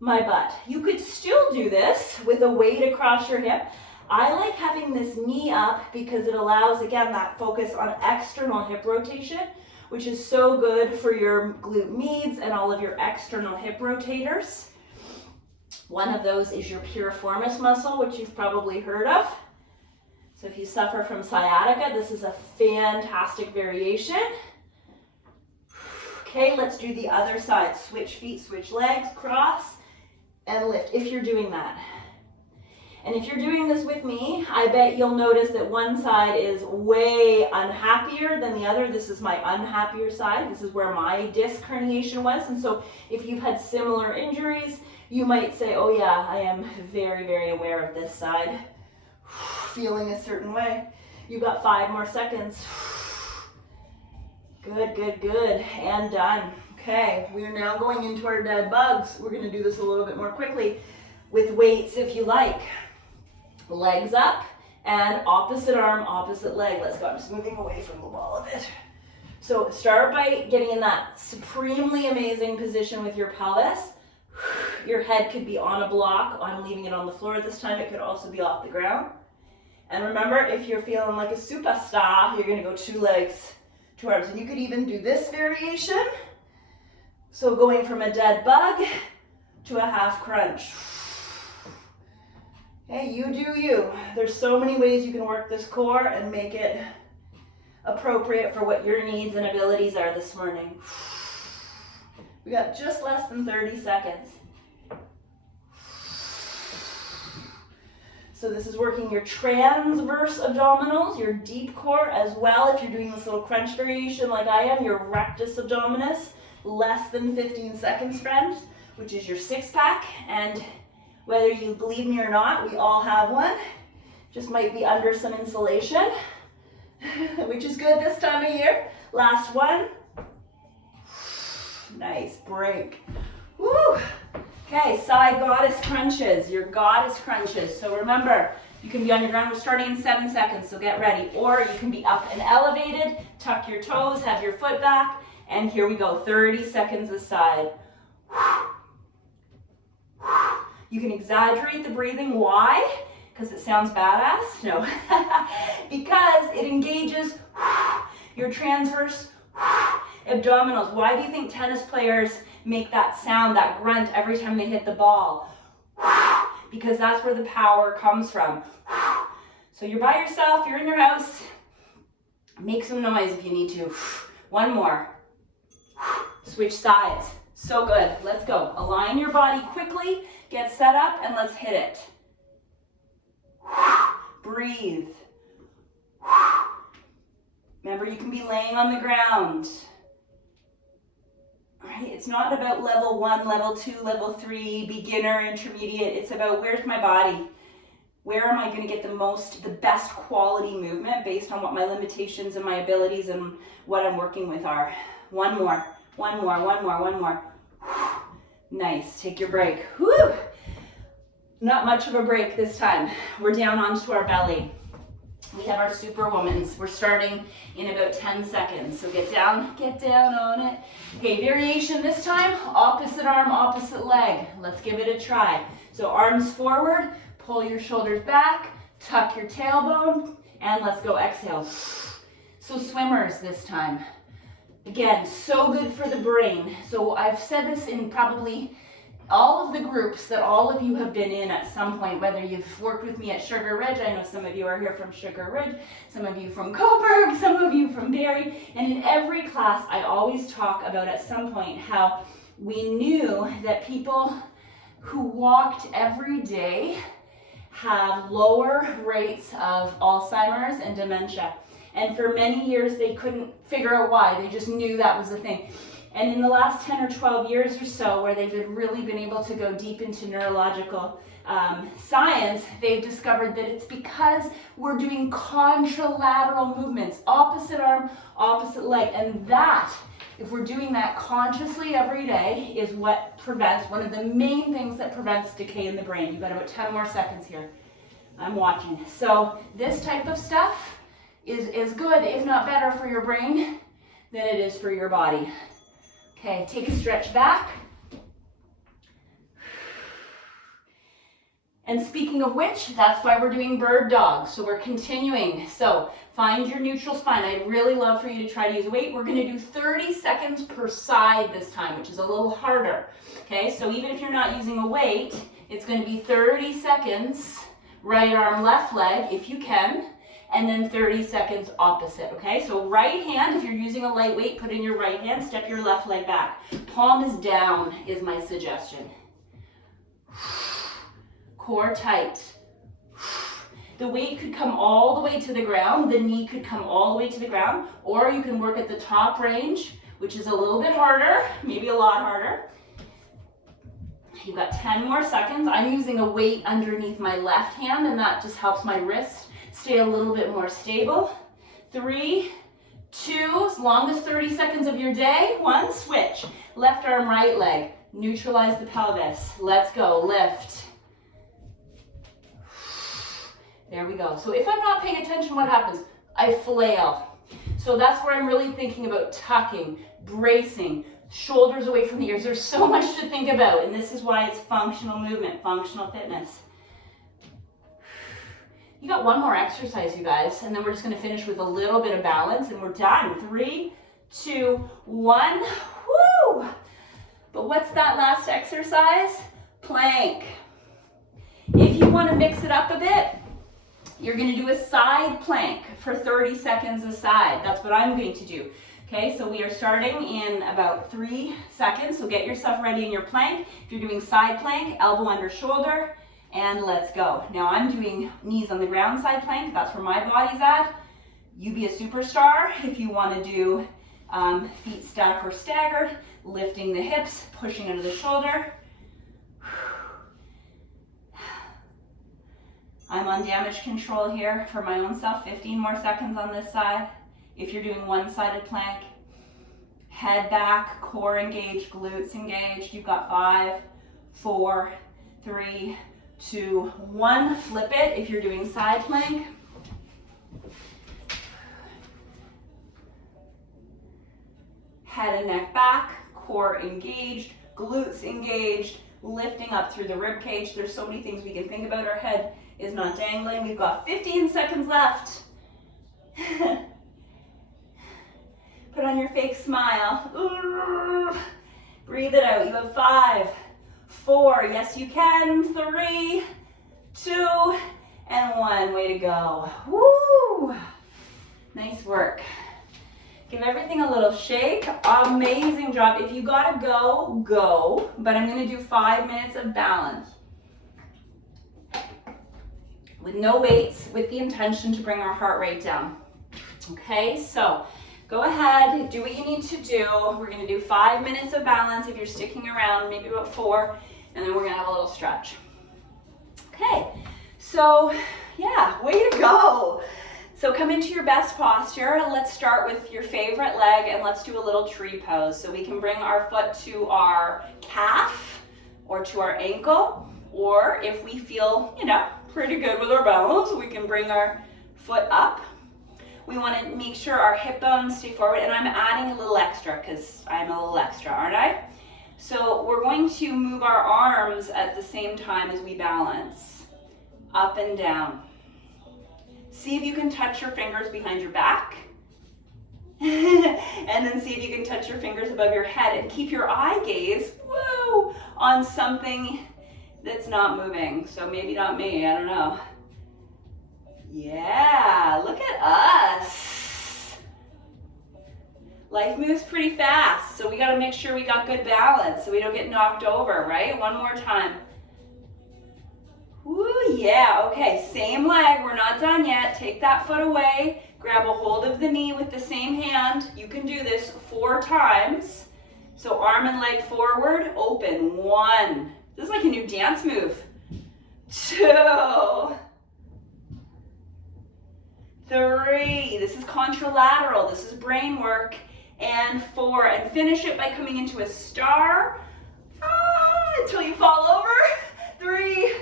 my butt. You could still do this with a weight across your hip. I like having this knee up because it allows, again, that focus on external hip rotation, which is so good for your glute medius and all of your external hip rotators. One of those is your piriformis muscle, which you've probably heard of. So if you suffer from sciatica, this is a fantastic variation. Okay, let's do the other side. Switch feet, switch legs, cross, and lift if you're doing that. And if you're doing this with me, I bet you'll notice that one side is way unhappier than the other. This is my unhappier side. This is where my disc herniation was. And so if you've had similar injuries, you might say, oh yeah, I am very, very aware of this side. Feeling a certain way. You've got 5 more seconds. Good, good, good. And done. Okay, we are now going into our dead bugs. We're gonna do this a little bit more quickly with weights if you like. Legs up and opposite arm, opposite leg. Let's go, I'm just moving away from the wall a bit. So start by getting in that supremely amazing position with your pelvis. Your head could be on a block. I'm leaving it on the floor this time. It could also be off the ground. And remember, if you're feeling like a superstar, you're gonna go 2 legs, 2 arms. And you could even do this variation. So going from a dead bug to a half crunch. Hey, you do you. There's so many ways you can work this core and make it appropriate for what your needs and abilities are this morning. We got just less than 30 seconds. So this is working your transverse abdominals, your deep core as well. If you're doing this little crunch variation like I am, your rectus abdominis, less than 15 seconds, friends, which is your 6-pack. And whether you believe me or not, we all have one. Just might be under some insulation, which is good this time of year. Last one. Nice break. Woo! Okay, side goddess crunches, your goddess crunches. So remember, you can be on your ground. We're starting in 7 seconds, so get ready. Or you can be up and elevated, tuck your toes, have your foot back, and here we go, 30 seconds a side. You can exaggerate the breathing. Why? Because it sounds badass? No. Because it engages your transverse abdominals. Why do you think tennis players make that sound, that grunt every time they hit the ball? Because that's where the power comes from. So you're by yourself, you're in your house. Make some noise if you need to. One more. Switch sides. So good. Let's go. Align your body quickly. Get set up and let's hit it. Breathe. Remember, you can be laying on the ground. Right? It's not about level 1, level 2, level 3, beginner, intermediate. It's about where's my body? Where am I going to get the best quality movement based on what my limitations and my abilities and what I'm working with are. One more. Nice. Take your break. Whew. Not much of a break this time. We're down onto our belly. We have our superwomans. We're starting in about 10 seconds. So get down on it. Okay, variation this time, opposite arm, opposite leg. Let's give it a try. So arms forward, pull your shoulders back, tuck your tailbone, and let's go, exhale. So swimmers this time. Again, so good for the brain. So I've said this in probably all of the groups that all of you have been in at some point, whether you've worked with me at Sugar Ridge, I know some of you are here from Sugar Ridge, some of you from Coburg, some of you from Barrie, and in every class I always talk about at some point how we knew that people who walked every day have lower rates of Alzheimer's and dementia. And for many years they couldn't figure out why, they just knew that was the thing. And in the last 10 or 12 years or so, where they've really been able to go deep into neurological science, they've discovered that it's because we're doing contralateral movements, opposite arm, opposite leg. And that, if we're doing that consciously every day, is what prevents, one of the main things that prevents decay in the brain. You've got about 10 more seconds here. I'm watching. So this type of stuff is good, if not better, for your brain than it is for your body. Okay, take a stretch back. And speaking of which, that's why we're doing bird dog. So we're continuing. So find your neutral spine. I'd really love for you to try to use a weight. We're going to do 30 seconds per side this time, which is a little harder. Okay, so even if you're not using a weight, it's going to be 30 seconds, right arm, left leg, if you can, and then 30 seconds opposite, okay? So right hand, if you're using a light weight, put in your right hand, step your left leg back. Palm is down is my suggestion. Core tight. The weight could come all the way to the ground, the knee could come all the way to the ground, or you can work at the top range, which is a little bit harder, maybe a lot harder. You've got 10 more seconds. I'm using a weight underneath my left hand, and that just helps my wrist stay a little bit more stable. 3, 2, longest 30 seconds of your day. 1, switch. Left arm, right leg. Neutralize the pelvis. Let's go, lift. There we go. So if I'm not paying attention, what happens? I flail. So that's where I'm really thinking about tucking, bracing, shoulders away from the ears. There's so much to think about, and this is why it's functional movement, functional fitness. You got one more exercise, you guys, and then we're just going to finish with a little bit of balance, and we're done. 3, 2, 1. Woo! But what's that last exercise? Plank. If you want to mix it up a bit, you're going to do a side plank for 30 seconds a side. That's what I'm going to do. Okay, so we are starting in about 3 seconds, so get yourself ready in your plank. If you're doing side plank, elbow under shoulder, and let's go. Now I'm doing knees on the ground side plank. That's where my body's at. You be a superstar if you want to do feet stacked or staggered, lifting the hips, pushing under the shoulder. I'm on damage control here for my own self. 15 more seconds on this side. If you're doing one-sided plank, head back, core engaged, glutes engaged. You've got 5, 4, 3, 2, 1. Flip it if you're doing side plank. Head and neck back, core engaged, glutes engaged, lifting up through the rib cage. There's so many things we can think about. Our head is not dangling. We've got 15 seconds left. Put on your fake smile. Ooh. Breathe it out. You have 5, 4, yes you can, 3, 2, and 1. Way to go. Woo! Nice work. Give everything a little shake. Amazing job. If you gotta go, go. But I'm gonna do 5 minutes of balance. With no weights, with the intention to bring our heart rate down. Okay, so go ahead, do what you need to do. We're gonna do 5 minutes of balance if you're sticking around, maybe about 4, and then we're gonna have a little stretch. Okay, so yeah, way to go. So come into your best posture. Let's start with your favorite leg and let's do a little tree pose. So we can bring our foot to our calf or to our ankle, or if we feel, pretty good with our balance, we can bring our foot up. We want to make sure our hip bones stay forward, and I'm adding a little extra because I'm a little extra, aren't I? So we're going to move our arms at the same time as we balance, up and down. See if you can touch your fingers behind your back, and then see if you can touch your fingers above your head, and keep your eye gaze, whoa, woo, on something that's not moving. So maybe not me, I don't know. Yeah, look at us. Life moves pretty fast, so we gotta make sure we got good balance so we don't get knocked over, right? One more time. Woo, yeah, okay, same leg, we're not done yet. Take that foot away, grab a hold of the knee with the same hand. You can do this 4 times. So arm and leg forward, open. 1. This is like a new dance move. 2. 3. This is contralateral, this is brain work. And 4, and finish it by coming into a star until you fall over. 3,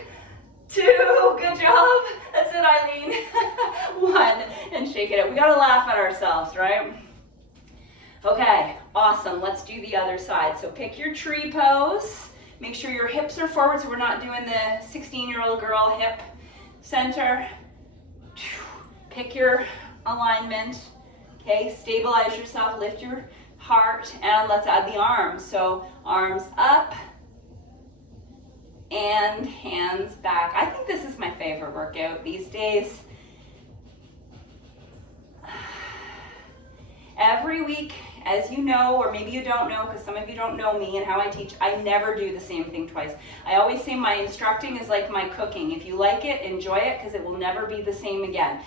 2, good job. That's it, Eileen. 1, and shake it out. We gotta laugh at ourselves, right? Okay, awesome. Let's do the other side. So pick your tree pose. Make sure your hips are forward so we're not doing the 16-year-old girl hip center. Pick your alignment. Okay, stabilize yourself, lift your heart, and let's add the arms. So arms up and hands back. I think this is my favorite workout these days. Every week, as you know, or maybe you don't know, because some of you don't know me and how I teach, I never do the same thing twice. I always say my instructing is like my cooking. If you like it, enjoy it, because it will never be the same again.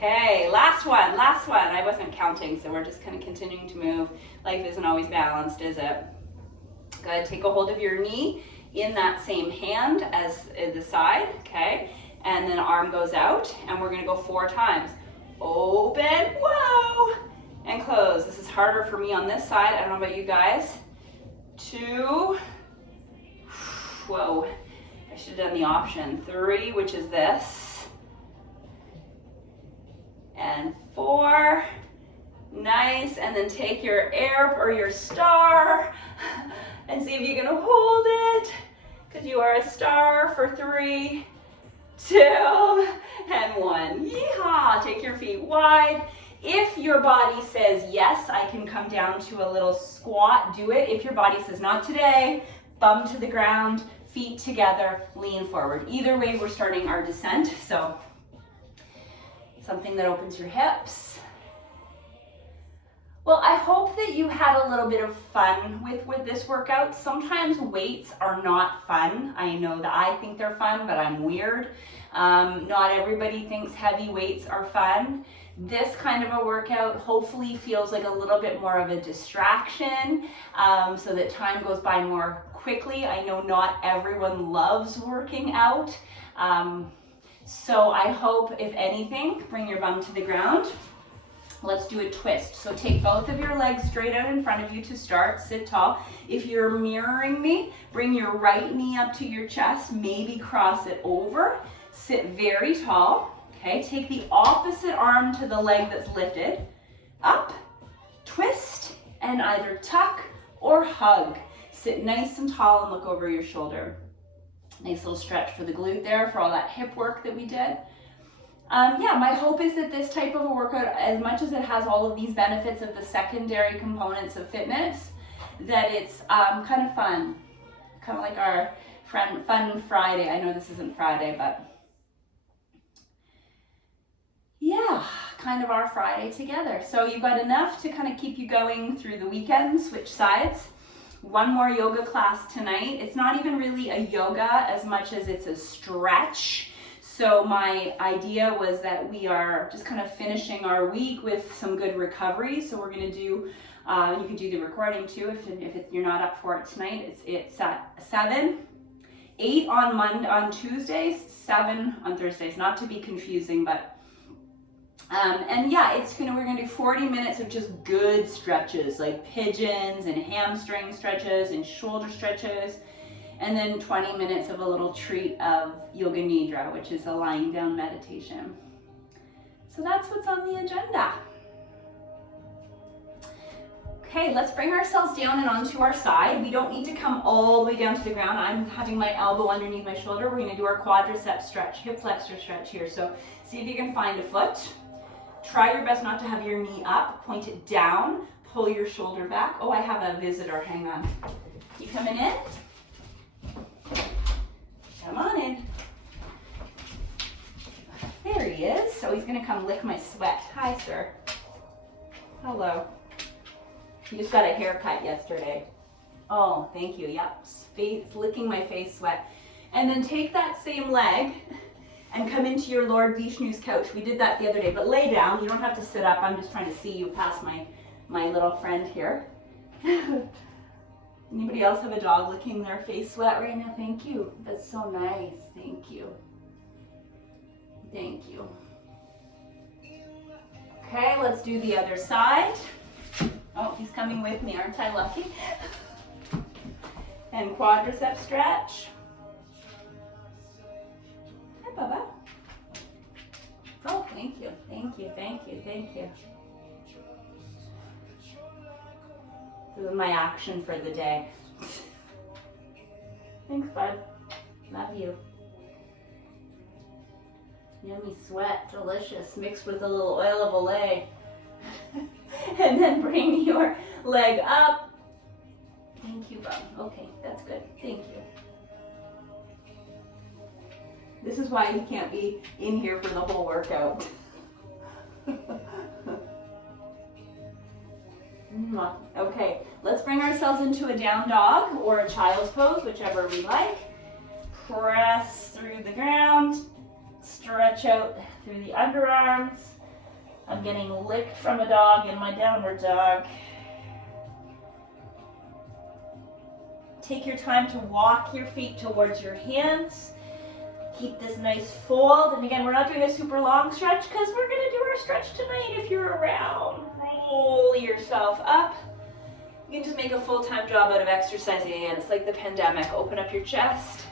Okay, last one. I wasn't counting, so we're just kind of continuing to move. Life isn't always balanced, is it? Good, take a hold of your knee in that same hand as the side, okay? And then arm goes out, and we're gonna go 4 times. Open, whoa, and close. This is harder for me on this side. I don't know about you guys. 2, whoa, I should have done the option. 3, which is this. And 4, nice, and then take your air or your star and see if you can hold it, because you are a star for 3, 2, and 1. Yeehaw! Take your feet wide. If your body says, yes, I can come down to a little squat, do it. If your body says, not today, bum to the ground, feet together, lean forward. Either way, we're starting our descent, so something that opens your hips. Well, I hope that you had a little bit of fun with this workout. Sometimes weights are not fun. I know that I think they're fun, but I'm weird. Not everybody thinks heavy weights are fun. This kind of a workout hopefully feels like a little bit more of a distraction, so that time goes by more quickly. I know not everyone loves working out. So I hope, if anything, bring your bum to the ground. Let's do a twist. So take both of your legs straight out in front of you to start. Sit tall. If you're mirroring me, bring your right knee up to your chest, maybe cross it over. Sit very tall. Okay, take the opposite arm to the leg that's lifted. Up, twist, and either tuck or hug. Sit nice and tall and look over your shoulder. Nice little stretch for the glute there, for all that hip work that we did. Yeah, my hope is that this type of a workout, as much as it has all of these benefits of the secondary components of fitness, that it's kind of fun. Kind of like our Fun Friday. I know this isn't Friday, but yeah, kind of our Friday together. So you've got enough to kind of keep you going through the weekend, switch sides. One more yoga class tonight. It's not even really a yoga as much as it's a stretch. So my idea was that we are just kind of finishing our week with some good recovery. So we're going to do, you can do the recording too if you're not up for it tonight. It's at 7, 8 on Tuesdays, 7 on Thursdays. Not to be confusing, but and yeah, we're gonna do 40 minutes of just good stretches, like pigeons and hamstring stretches and shoulder stretches, and then 20 minutes of a little treat of Yoga Nidra, which is a lying down meditation. So that's what's on the agenda. Okay, let's bring ourselves down and onto our side. We don't need to come all the way down to the ground. I'm having my elbow underneath my shoulder. We're gonna do our quadricep stretch, hip flexor stretch here. So see if you can find a foot. Try your best not to have your knee up, point it down, pull your shoulder back. Oh, I have a visitor, hang on. You coming in? Come on in. There he is. So he's gonna come lick my sweat. Hi, sir. Hello. He just got a haircut yesterday. Oh, thank you. Yep, face, licking my face sweat. And then take that same leg and come into your Lord Vishnu's couch. We did that the other day, but lay down. You don't have to sit up. I'm just trying to see you past my little friend here. Anybody else have a dog licking their face sweat right now? Thank you. That's so nice. Thank you. Thank you. Okay, let's do the other side. Oh, he's coming with me. Aren't I lucky? And quadricep stretch. Hi, Bubba. Oh, thank you. Thank you. Thank you. Thank you. This is my action for the day. Thanks, bud. Love you. Yummy sweat, delicious, mixed with a little oil of Olay. And then bring your leg up. Thank you, bub. Okay, that's good. Thank you. This is why you can't be in here for the whole workout. Okay, let's bring ourselves into a down dog or a child's pose, whichever we like. Press through the ground, stretch out through the underarms. I'm getting licked from a dog in my downward dog. Take your time to walk your feet towards your hands. Keep this nice fold. And again, we're not doing a super long stretch because we're gonna do our stretch tonight if you're around. Roll yourself up. You can just make a full-time job out of exercising again. It's like the pandemic. Open up your chest.